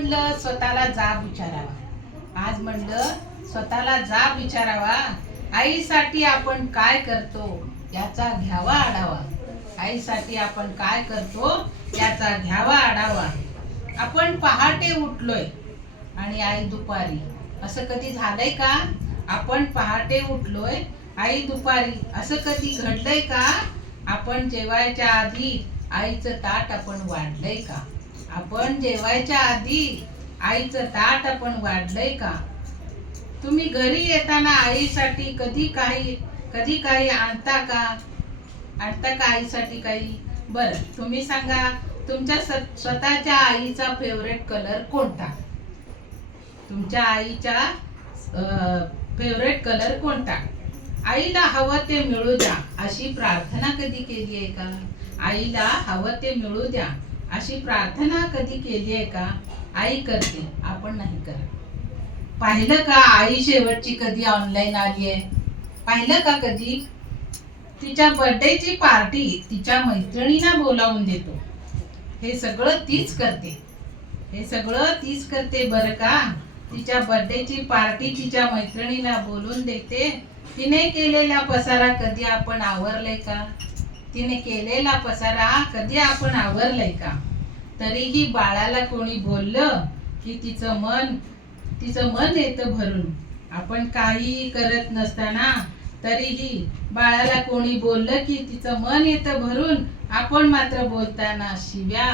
म्हणलं स्वतःला जाब विचारावा. आज म्हणलं स्वतःला जाब विचारावा. आईसाठी आपण काय करतो याचा घ्यावा आढावा. आईसाठी आपण काय करतो याचा घ्यावा आढावा. आपण पहाटे उठलोय आणि आई दुपारी. असं कधी झालंय का? आपण पहाटे उठलोय, आई दुपारी. असं कधी घडलंय का? आपण जेवायच्या आधी आईचं ताट आपण वाढलंय का? आपण जेवायच्या आधी आईचं ताट आपण वाढलंय का? तुम्ही घरी येताना आईसाठी कधी काही आणता का? आईसाठी काही? बरं, तुम्ही सांगा, तुमच्या स्वतःच्या आईचा फेवरेट कलर कोणता? तुमच्या आईचा फेवरेट कलर कोणता? आईला हवं ते मिळू द्या अशी प्रार्थना कधी केली आहे का? आईला हवं ते मिळू द्या अशी प्रार्थना कधी केली आहे का? आई करते, आपण नाही करत. पाहिलं का आई शेवटची कधी ऑनलाईन आली आहे? पाहिलं का कधी? तिच्या बर्थडेची पार्टी तिच्या मैत्रिणींना बोलावून देतो. हे सगळं तीच करते बरं का. तिच्या बर्थडेची पार्टी तिच्या मैत्रिणीला बोलून देते. तिने केलेला पसारा कधी आपण आवरलंय का? तिने केलेला पसारा कधी आपण आवरलंय का? तरीही बाळाला कोणी बोललं की तिचं मन येतं भरून. आपण काही करत नसताना तरीही बाळाला कोणी बोललं की तिचं मन येतं भरून. आपण मात्र बोलताना शिव्या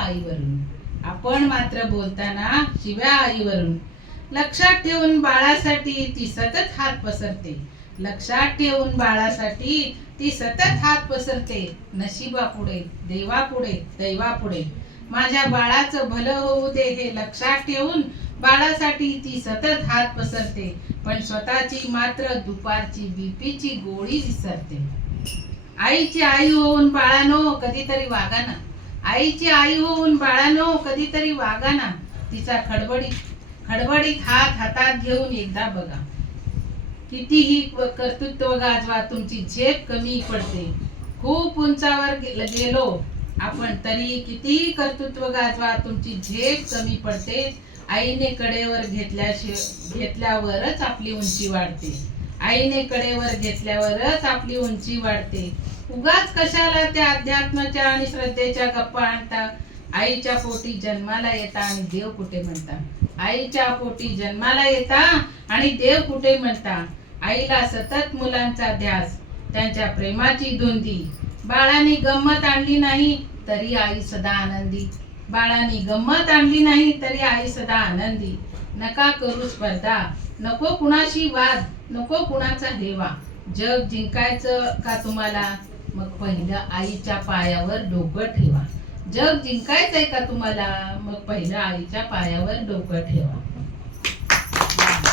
आईवरून. लक्षात ठेवून बाळासाठी ती सतत हात पसरते. नशिबापुढे, दैवापुढे. माझ्या बाळाचं भलं होऊ दे हे लक्षात ठेवून बाळासाठी ती सतत हात पसरते. पण स्वतःची मात्र दुपारची बीपीची गोळी विसरते. आईची आई होऊन बाळानो कधीतरी वागाना. तिचा खडबडीत हातात घेऊन एकदा बघा. कितीही कर्तृत्व गाजवा तुमची झेप कमी पडते. खूप उंचावर गेलो आपण तरी कितीही कर्तृत्व गाजवा तुमची झेप कमी पडते. आईने कडेवर घेतल्यावरच आपली उंची वाढते. उगाच कशाला त्या अध्यात्माच्या आणि श्रद्धेच्या गप्पा आणता. आईच्या पोटी जन्माला येता आणि देव कुठे म्हणता. आईला सतत मुलांचा ध्यास, त्यांच्या प्रेमाची धुंदी. बाळाने गंमत आणली नाही तरी आई सदा आनंदी. नका करू स्पर्धा, नको कुणाशी वाद, नको कुणाचा हेवा. जग जिंकायचं का तुम्हाला? मग पहिलं आईच्या पायावर डोकं ठेवा.